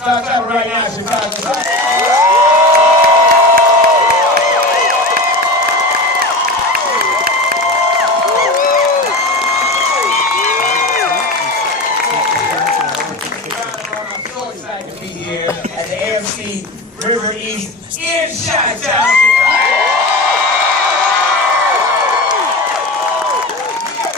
Start traveling right now, Chicago. At the AMC River East in Chi-Town, Chicago.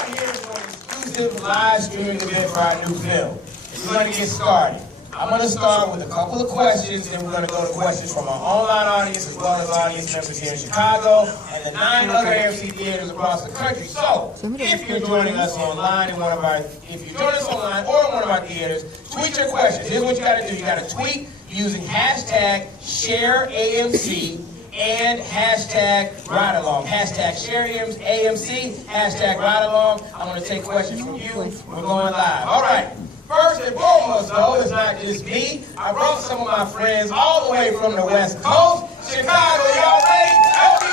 We're here for an exclusive live streaming event for our new film. We're going to get started. I'm going to start with a couple of questions, then we're going to go to questions from our online audience as well as audience members here in Chicago and the 9 other AMC theaters across the country. So, if you're joining us online in one of our, if you join us online or in one of our theaters, tweet your questions. Here's what you got to do. You got to tweet using hashtag ShareAMC and hashtag Ride Along. Hashtag ShareAMC, hashtag Ride Along. I'm going to take questions from you. We're going live. All right. First and foremost, though, it's not just me. I brought some of my friends all the way from the West Coast. Chicago, y'all ready? Help me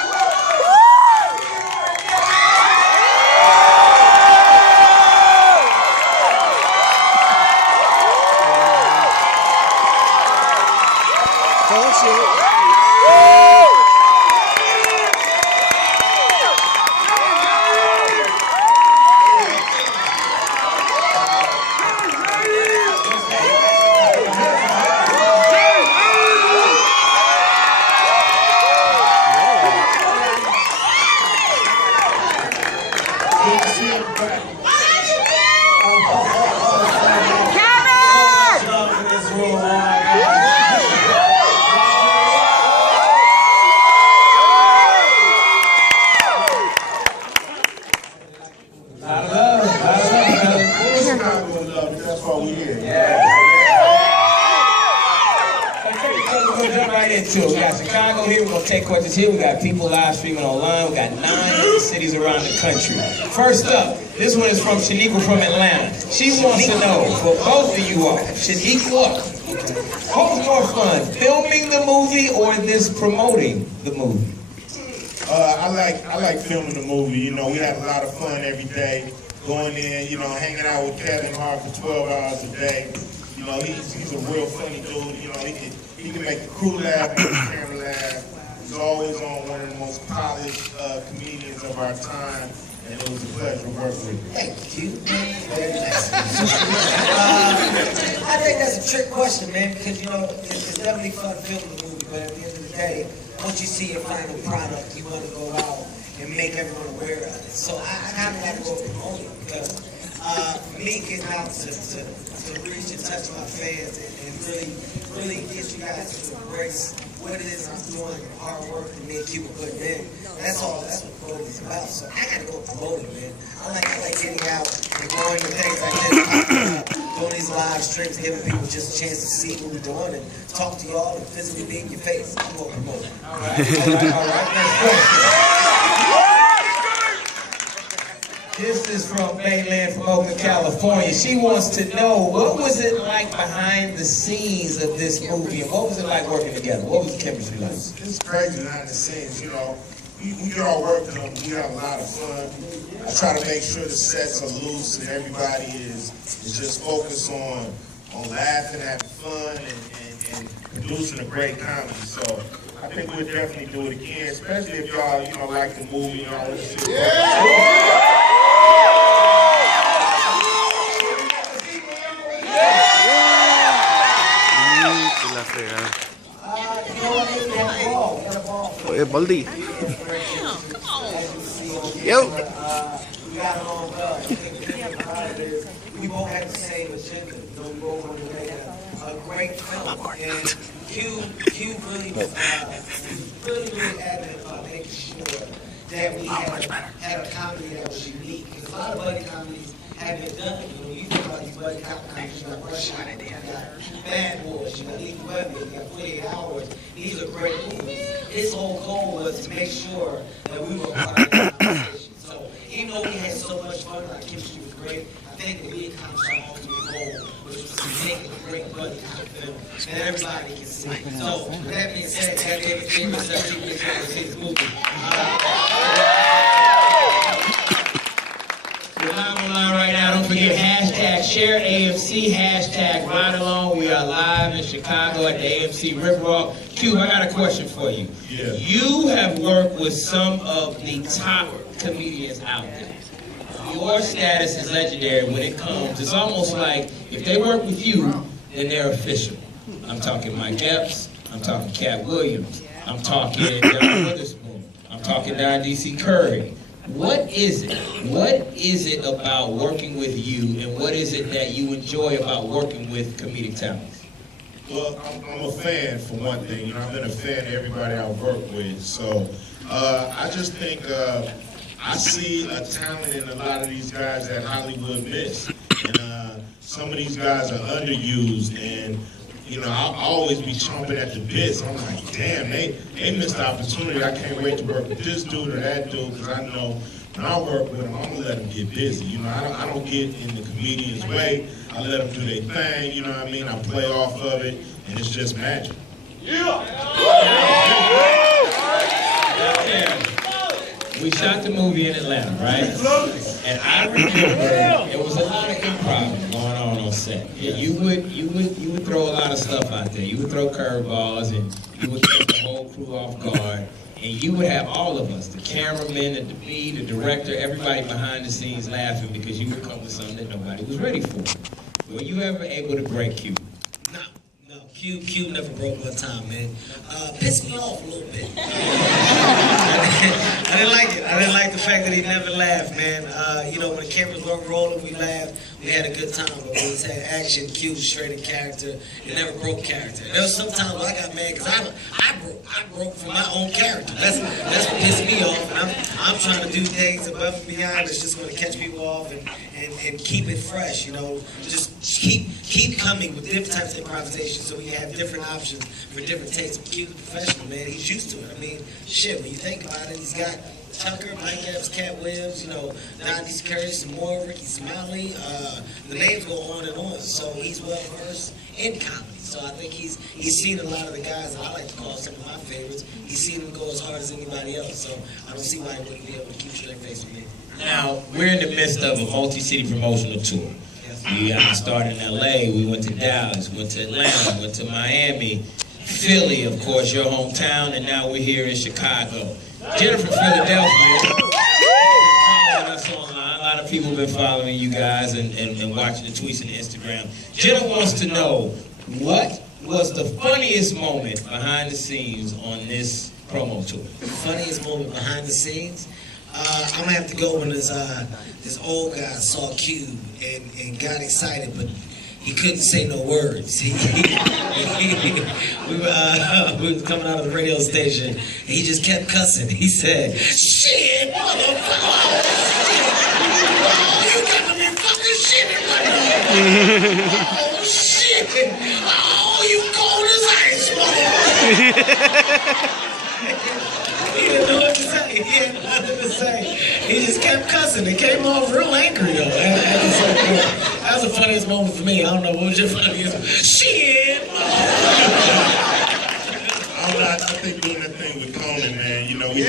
We got Chicago here, we're going to take questions here. We got people live streaming online. We got 9 cities around the country. First up, this one is from Shaniqua from Atlanta. She wants to know, for both of you all, Shaniqua, what was more fun, filming the movie or this promoting the movie? I like filming the movie. You know, we had a lot of fun every day, going in, you know, hanging out with Kevin Hart for 12 hours a day. You know, he's a real funny dude. You know, he can make the crew laugh, make the camera laugh. He's always on one of the most polished comedians of our time, and it was a pleasure to work with him. Thank you. Very nice. I think that's a trick question, man, because, you know, it's definitely fun filming the movie, but at the end of the day, once you see your final product, you want to go out and make everyone aware of it. So I kind of had to go promote it, because for me, getting out to reach and touch my fans and really get you guys to embrace what it is I'm doing, the hard work that me and Cuba putting in. That's what promoting is about. So I gotta go promote it, man. I like getting out and going to things like this, doing these live streams, giving people just a chance to see what we're doing and talk to y'all and physically be in your face. I'm gonna promote it. All right. Next question. This is from Bayland from Oakland, California. She wants to know, what was it like behind the scenes of this movie, and what was it like working together? What was the chemistry like? It's crazy behind the scenes, you know. We get all work done, we have a lot of fun. I try to make sure the sets are loose and everybody is just focused on laughing, having fun, and producing a great comedy. So I think we'll definitely do it again, especially if y'all, you know, like the movie and all this shit. Yeah! Oye, Baldi. Yo. We both had the same agenda. We both wanted to make a great film. And Q really adamant about making sure that we had a comedy that was unique. Because a lot of buddy comedies have been done. You know, you think about these buddy comedies, you got Rush Hour, you got Bad Boys, you got Lethal Weapon, you got 48 Hours. These are great movies. His whole goal was to make sure that we were part of the conversation. So even though we had so much fun, our chemistry was great, I think that we accomplished our ultimate goal, which was to make a great buddy comedy film that everybody can see. So with that being said, that everything was actually really trying to see this movie. We're live online right now. Don't forget hashtag Share AMC, hashtag Ride Along. We are live in Chicago at the AMC Riverwalk. Q, I got a question for you. Yeah. You have worked with some of the top comedians out there. Your status is legendary when it comes. It's almost like if they work with you, then they're official. I'm talking Mike Epps. I'm talking Cat Williams. I'm talking Don Witherspoon. I'm talking Don D.C. Curry. What is it? What is it about working with you, and what is it that you enjoy about working with comedic talents? Well, I'm a fan, for one thing. You know, I've been a fan of everybody I've worked with. So I just think I see a talent in a lot of these guys that Hollywood missed. And some of these guys are underused, and you know, I'll always be chomping at the bits. I'm like, damn, they missed the opportunity. I can't wait to work with this dude or that dude, because I know when I work with them, I'm gonna let them get busy. You know, I don't get in the comedian's way. I let them do their thing. You know what I mean? I play off of it, and it's just magic. We shot the movie in Atlanta, right? And I remember there was a lot of improv going on set. You would throw a lot of stuff out there. You would throw curveballs, and you would catch the whole crew off guard. And you would have all of us, the cameraman, and me, the director, everybody behind the scenes laughing because you would come with something that nobody was ready for. Were you ever able to break Q? No. Q never broke one time, man. Pissed me off a little bit. I didn't like it. I didn't like the fact that he never laughed, man. You know, when the cameras weren't rolling, we laughed. We had a good time, but when we had action, Q was straight in character. It never broke character. There was sometimes where I got mad because I broke from my own character. That's what pissed me off. And I'm trying to do things above and beyond that's just going to catch people off and keep it fresh. You know, just keep coming with different types of improvisation so we have different options for different takes. Q's a professional, man. He's used to it. I mean, shit, when you think about it, he's got Tucker, Mike Epps, Cat Williams, you know, Don D.C. Curry, some more, Ricky Smiley. The names go on and on. So he's well versed in comedy. So I think he's seen a lot of the guys that I like to call some of my favorites. He's seen them go as hard as anybody else. So I don't see why he wouldn't be able to keep a straight face with me. Now, we're in the midst of a multi-city promotional tour. We started in LA, we went to Dallas, went to Atlanta, went to Miami, Philly, of course, your hometown, and now we're here in Chicago. Jenna from Philadelphia. Us online. A lot of people have been following you guys and watching the tweets and the Instagram. Jenna wants to know, what was the funniest moment behind the scenes on this promo tour? Funniest moment behind the scenes? I'm gonna have to go when this old guy saw Q and got excited, but he couldn't say no words. We were coming out of the radio station, and he just kept cussing. He said, "Shit, motherfucker! Oh, you got to be fucking shitting, motherfucker! Oh shit! Oh, you cold as ice, motherfucker!" He didn't know what to say. He had nothing to say. He just kept cussing. It came off real angry, though. That was the funniest moment for me. I don't know, what was your funniest? Shit! I think doing that thing with Conan, man, you know, we it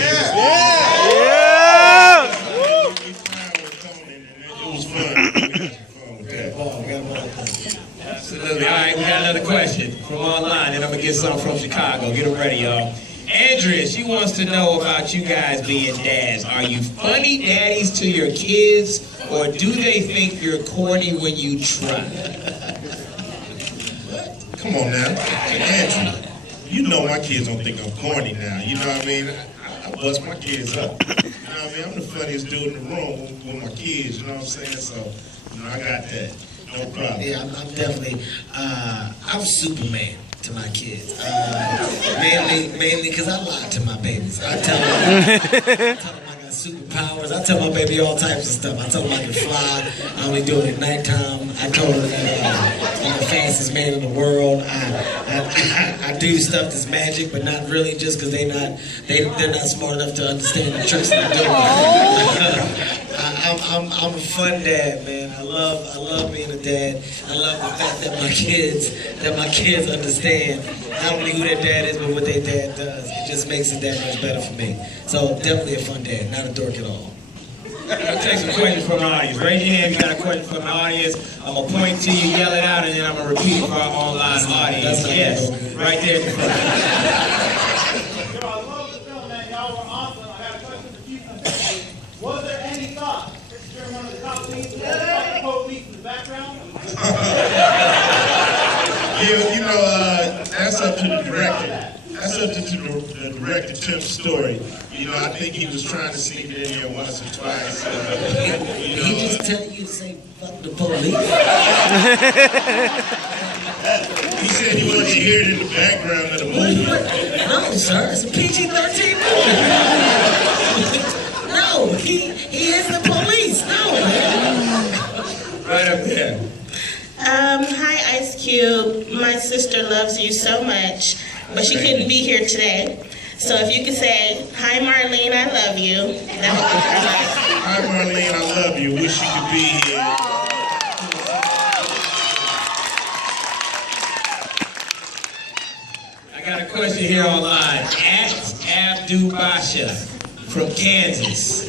was fun. We had some fun with that. Absolutely. All right, we got another question from online, and I'm going to get some from Chicago. Get them ready, y'all. Andrea, she wants to know about you guys being dads. Are you funny daddies to your kids, or do they think you're corny when you try? Come on now. Andrew, you know my kids don't think I'm corny now. You know what I mean? I bust my kids up. You know what I mean? I'm the funniest dude in the room with my kids, you know what I'm saying? So, you know, I got that. No problem. Yeah, I'm definitely, I'm Superman to my kids. Mainly because I lie to my babies. I tell them I got superpowers. I tell my baby all types of stuff. I tell them I can fly. I only do it at nighttime. I told her that I'm the fastest man in the world. I do stuff that's magic, but not really, just because they're not smart enough to understand the tricks that I'm doing. I'm a fun dad, man. I love being a dad. I love the fact that my kids understand not only who their dad is, but what their dad does. It just makes it that much better for me. So definitely a fun dad, not a dork at all. We'll take some questions from the audience. Raise your hand if you got a question from the audience. I'm going to point to you, yell it out, and then I'm going to repeat for our online audience. Yes, right there at the front. Yo, I love the film, man. Y'all were awesome. I got a question to keep them. Was there any thought during one of the top scenes with the police in the background? Yeah, you know, that's up to the director. That's up to the director, Tim's story. You know, I think he was trying to sneak it in there once or twice. You know, He just telling you to say fuck the police. he said he wanted to hear it in the background of the movie. No, sir, it's a PG-13 movie. No, he is the police. No, man. Right up there. Hi, Ice Cube. My sister loves you so much, but she couldn't be here today. So if you could say, hi, Marlene, I love you. That would be very nice. Hi, Marlene, I love you. Wish you could be here. I got a question here online. Abdu Basha from Kansas.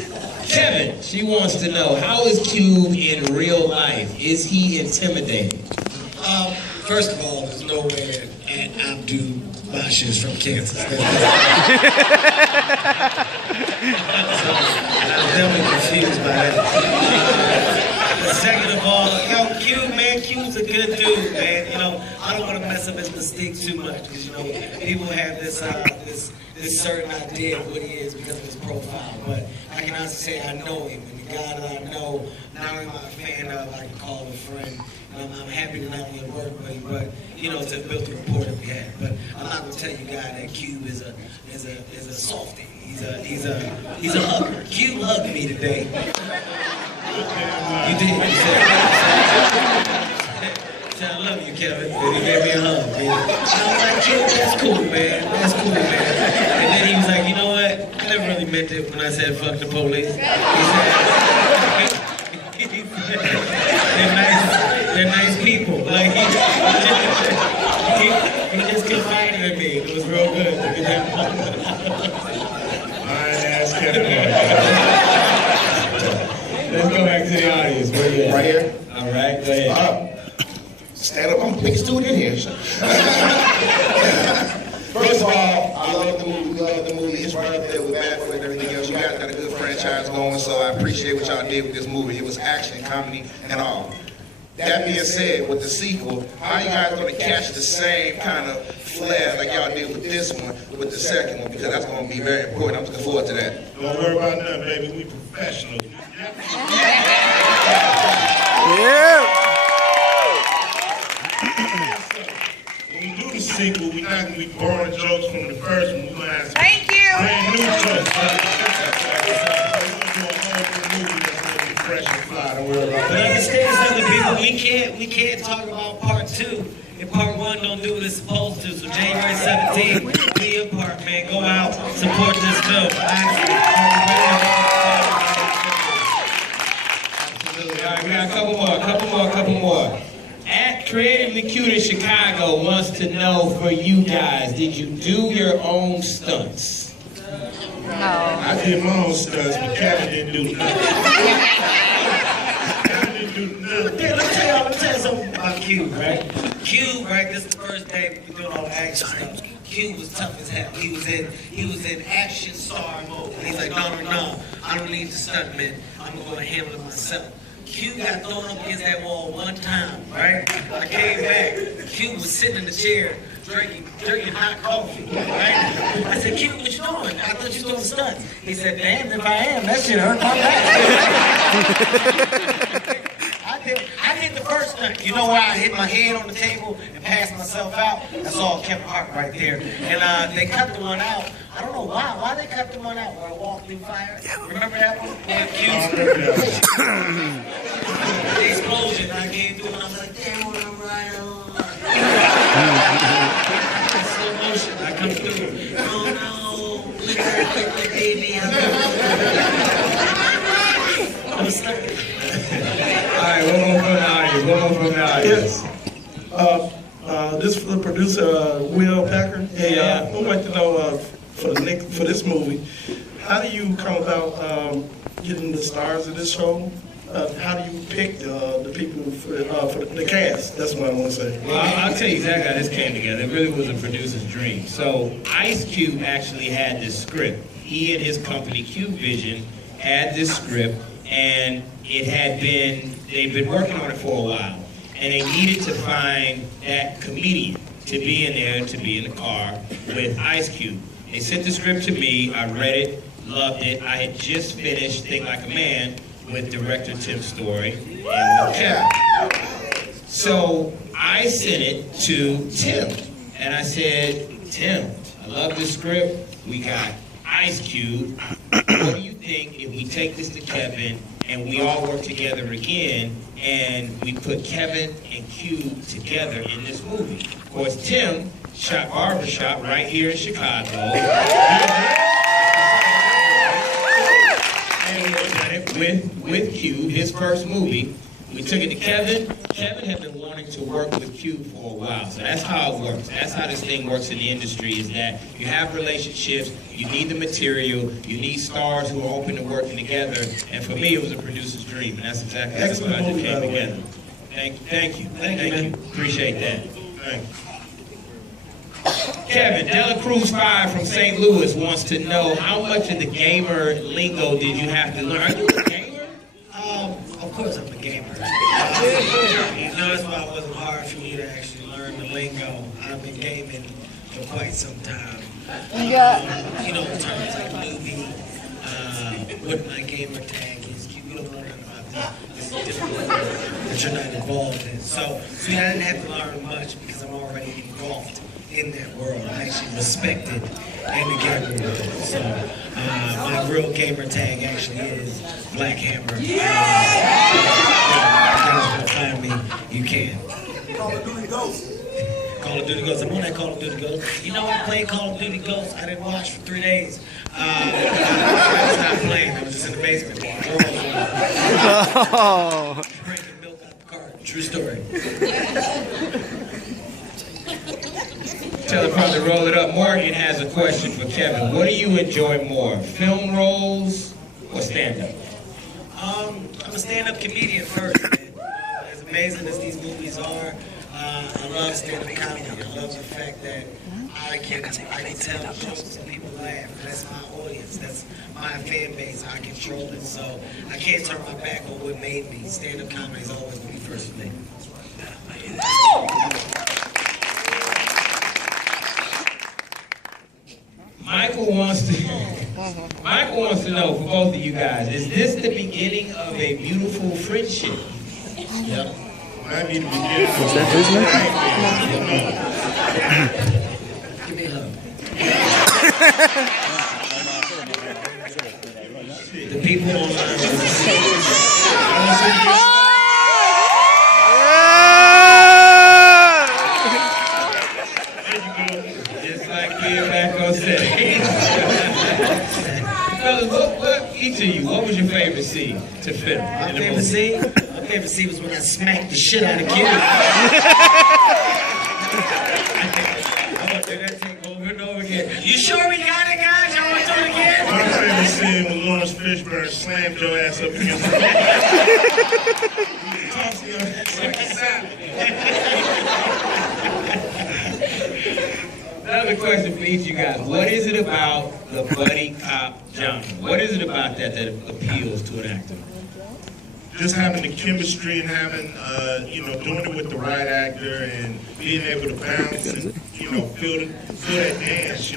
Kevin, she wants to know, how is Cube in real life? Is he intimidating? First of all, there's no way that Abdu Basha is from Kansas. I'm definitely confused by that. Second of all, yo, Cube, man, Cube's a good dude, man. You know, I don't want to mess up his mystique too much because, you know, people have this certain idea of what he is because of his profile. But I can honestly say I know him, and the guy that I know, not only am I a fan of, I can call him a friend. And I'm happy to not only work with him, but you know, to build the rapport that we have. But I'm not gonna tell you, guy, that Cube is a softie. He's a hugger. Cube hugged me today. You did. You said, I love you, Kevin. And he gave me a hug, man. I was like, Cube, that's cool, man. That's cool, man. And then he was like, you know what? I never really meant it when I said fuck the police. He said they're nice people. Like he just confided in me. It was real good. Ass Kevin. Let's go back to the audience. Where you at? Right here. All right, go ahead. Stand up. I'm the biggest dude in here. First of all, I love the movie. We love the movie. It's right up there with Bad Boy and everything else. You guys got a good franchise going, so I appreciate what y'all did with this movie. It was action, comedy, and all. That being said, with the sequel, how you guys gonna catch the same kind of flair like y'all did with this one, with the second one? Because that's gonna be very important. I'm looking forward to that. Don't worry about nothing, baby. We professionals. Yeah. When we do the sequel, we're not gonna be borrowing jokes from the first one. We're gonna have some Thank you. brand new jokes. Fresh and fly. Don't worry about But that. understand something, people. We can't talk about part 2 if part 1 don't do what it's supposed to. So January 17th, be a part, man. Go out, support this film. Absolutely. All right, we got a couple more. At Creatively Cute in Chicago wants to know for you guys, did you do your own stunts? I did my own stunts, but Kevin didn't do nothing. Kevin didn't do nothing. Let me tell you something about Cube, right? Cube, right? This is the first day we doing all the action stuff. Cube was tough as hell. He was in action star mode. And he's like, no, I don't need the stuntman. I'm gonna handle it myself. Cube got thrown up against that wall one time, right? I came back. Cube was sitting in the chair drinking hot coffee, right? I said, Cube, what you doing? I thought you was doing stunts. He said, damn, if I am, that shit hurt my back. I did the first stunt. You know where I hit my head on the table and passed myself out? That's all Kevin Hart right there. And they cut the one out. I don't know why. Why they cut the one out where I walked through fire? Remember that one? The explosion. I came through and I was like, damn, what I'm right on. Slow motion. I come through. Oh no. Baby, I'm stuck. All right, one more from the audience. This is for the producer, Will Packer. Hey, I'd like to know for this movie, how do you come about getting the stars of this show? How do you pick the people for the cast? That's what I want to say. Well, I'll tell you exactly how this came together. It really was a producer's dream. So Ice Cube actually had this script. He and his company, Cube Vision, had this script, and they'd been working on it for a while. And they needed to find that comedian to be in there, to be in the car with Ice Cube. They sent the script to me, I read it, loved it. I had just finished Think Like a Man with director Tim Story and with Kevin. So I sent it to Tim, and I said, Tim, I love this script. We got Ice Cube. What do you think if we take this to Kevin and we all work together again and we put Kevin and Cube together in this movie? Of course, Tim shot Barbershop right here in Chicago. And he done it with Cube, his first movie. We took it to Kevin. Kevin had been wanting to work with Cube for a while, so that's how it works. That's how this thing works in the industry, is that you have relationships, you need the material, you need stars who are open to working together, and for me, it was a producer's dream, and that's exactly how it came together. Thank you. Appreciate that. Thank you. Kevin, Dela Cruz 5 from St. Louis wants to know how much of the gamer lingo did you have to learn? Are you a gamer? Of course I'm a gamer. That's why it wasn't hard for me to actually learn the lingo. I've been gaming for quite some time. In terms like newbie, what my gamer tag is, you don't learn about this different that you're not involved in. So I didn't have to learn much because I'm already engulfed in that world. I'm actually respected in the gamer world. So my real gamer tag actually is Black Hammer. If you guys want to find me, you can. Call of Duty Ghosts. Call of Duty Ghosts. I'm on that Call of Duty Ghosts. You know, I played Call of Duty Ghosts. I didn't watch for 3 days. I was not playing. I was just in the basement. Drinking milk out the carton. True story. Tell the brother to roll it up. Morgan has a question for Kevin. What do you enjoy more, film roles or stand-up? I'm a stand-up comedian first, man. As amazing as these movies are, I love stand-up comedy. I love the fact that I can tell jokes and people laugh. That's my audience. That's my fan base. I control it. So I can't turn my back on what made me. Stand-up comedy is always going to be first for me. Michael wants to know, for both of you guys, is this the beginning of a beautiful friendship? Yep. Might be the beginning. Was that his name? Give me a hug. The people online Just like being back on stage. Fellas, each of you, what was your favorite scene to film? My favorite scene was when I smacked the shit out of Cube. I want to do that thing over and over again. You sure we got it, guys? Y'all want to do it again? My favorite scene when Lawrence Fishburne slammed your ass up against the wall. Tossed your ass like a salad. Another question for each of you guys. What is it about the buddy cop genre? What is it about that appeals to an actor? Just having the chemistry and having, doing it with the right actor and being able to bounce and, feel that dance.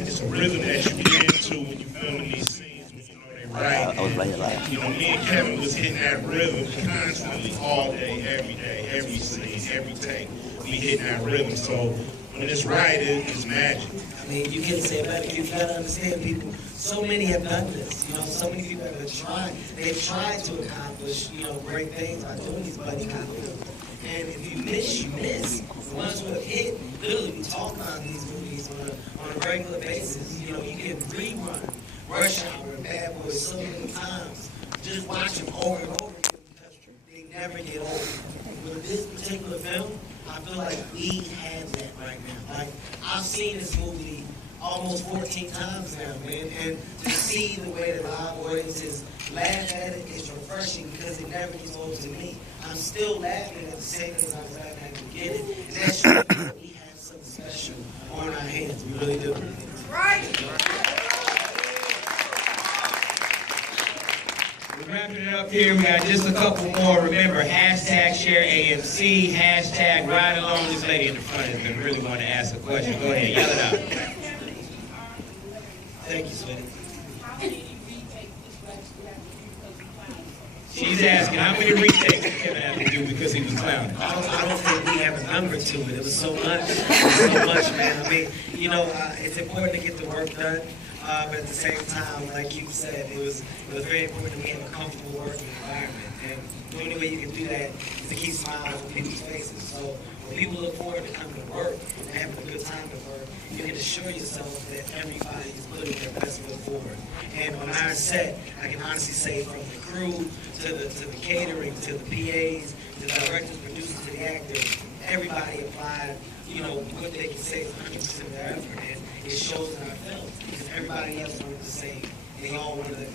It's a rhythm that you get into when you're filming these scenes. They write. Me and Kevin was hitting that rhythm constantly, all day, every scene, every take. We hitting that rhythm. So when it's right, it's magic. I mean, you can't say about it. You gotta understand, people. So many have done this. So many people have tried. They've tried to accomplish, great things by doing these buddy cop films. And if you miss, you miss. The ones who have hit, literally, we talk about these movies on a regular basis. You can rerun Rush Hour and Bad Boys so many times. Just watch them over and over again because they never get old. With this particular film, I feel like we have that right now. Like, I've seen this movie almost 14 times now, man. And to see the way the live audiences laugh at it is refreshing because it never gets old to me. I'm still laughing at the same things I was laughing at the beginning. And that shows that we have something special on our hands. We really do. Right. We're wrapping it up here. We got just a couple more. Remember, hashtag share AMC, hashtag ride along. This lady in the front has been really wanting to ask a question. Go ahead, yell it out. Thank you, sweetie. She's asking how many retakes did Kevin have to do because he was clowning. I don't think we have a number to it. It was so much. It was so much, man. I mean, you know, it's important to get the work done. But at the same time, like you said, it was very important that we have a comfortable working environment. And the only way you can do that is to keep smiles on people's faces. So when people look forward to coming to work and having a good time at work, you can assure yourself that everybody is putting their best foot forward. And on our set, I can honestly say from the crew to the catering, to the PAs, to the directors, producers, to the actors, everybody applied, you know, what they can say is 100% of their effort. And it shows in our film because everybody else wanted to say they all wanted a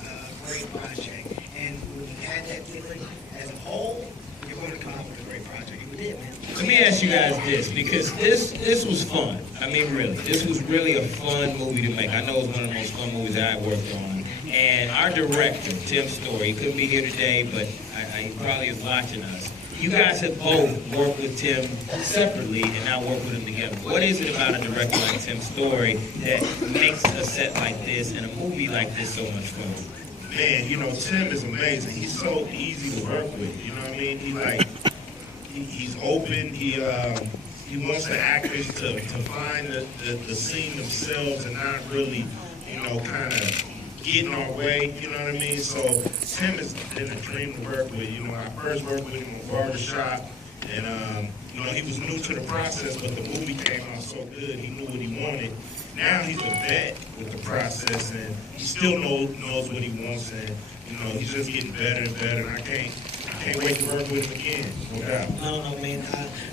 great project. And when you had that feeling as a whole, you're going to come out with a great project. And we did, man. Let me ask you guys this, because this was fun. I mean, really, this was really a fun movie to make. I know it's one of the most fun movies that I worked on. And our director, Tim Story, he couldn't be here today, but he probably is watching us. You guys have both worked with Tim separately and now work with him together. What is it about a director like Tim Story that makes a set like this and a movie like this so much fun? Man, you know, Tim is amazing. He's so easy to work with. You know what I mean? He's open. He wants the actors to find the scene themselves and not really, you know, kind of get in our way. You know what I mean? So Tim has been a dream to work with. You know, I first worked with him on Barbershop, and you know, he was new to the process, but the movie came out so good. He knew what he wanted. Now he's a vet with the process, and he still knows what he wants, and you know, he's just getting better and better. And I can't wait to work with him again. No doubt. No, man.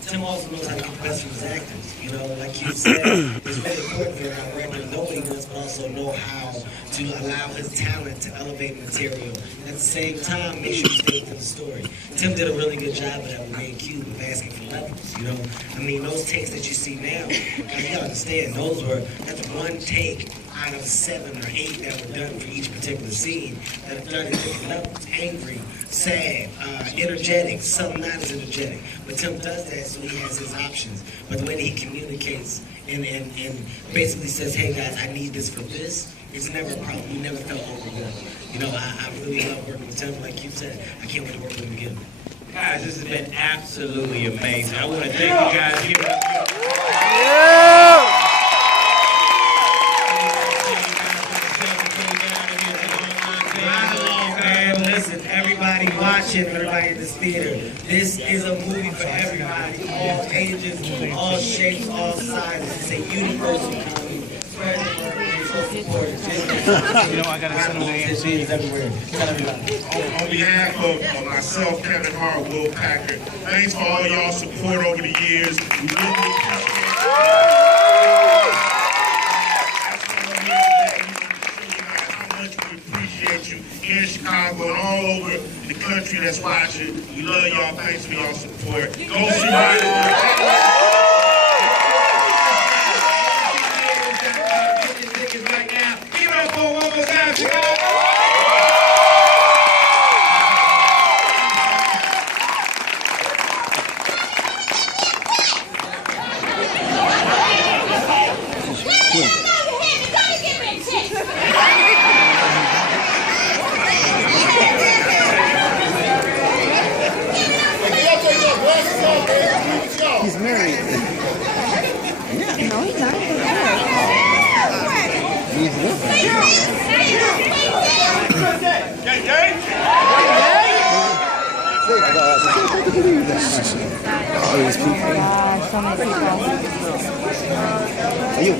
Tim also knows how to get best from his actors. You know, like you said, it's very important for our director to know what he wants, but also know how to allow his talent to elevate material. And at the same time, make sure you stay within the story. Tim did a really good job of that with me and Q of asking for levels. You know, I mean, those takes that you see now, you gotta understand, that's one take out of 7 or 8 that were done for each particular scene that are done at different levels. Angry, sad, energetic, some not as energetic. But Tim does that so he has his options. But the way that he communicates and basically says, hey guys, I need this for this, it's never a problem. We never felt overwhelmed. You know, I really love working with Tim. Like you said, I can't wait to work with him again. Guys, this has been absolutely amazing. I want to thank you guys. Give it up. Listen, everybody watching, everybody in this theater, this is a movie for everybody, all ages, all shapes, all sizes. It's a universal comedy. You know, I gotta send them to AMCs everywhere. On behalf of myself, Kevin Hart, Will Packard, thanks for all y'all support over the years. We really appreciate how much we appreciate you here in Chicago and all over the country that's watching. We love y'all. Thanks for y'all support. Go see Hart. He's married. No, he's not. He's all these people. So many people. Are you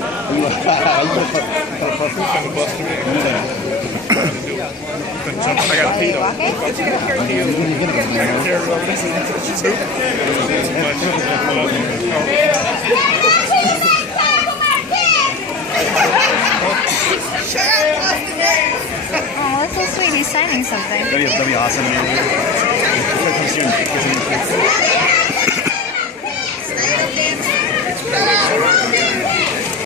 I got a feed on. Did you get a pair of you? I got a pair of this is too much. That'd be awesome, man. Get some